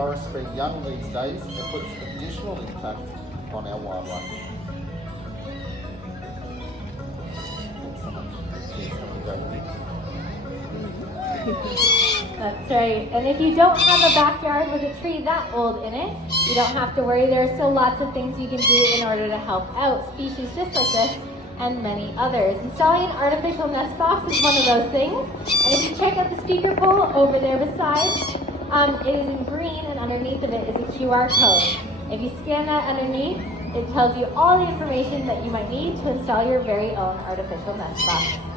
Forestry young these days, it puts additional impact on our wildlife. That's right. And if you don't have a backyard with a tree that old in it, you don't have to worry. There are still lots of things you can do in order to help out species just like this and many others. Installing an artificial nest box is one of those things. And if you check out the speaker pole over there beside, it is in green, and underneath of it is a QR code. If you scan that underneath, it tells you all the information that you might need to install your very own artificial nest box.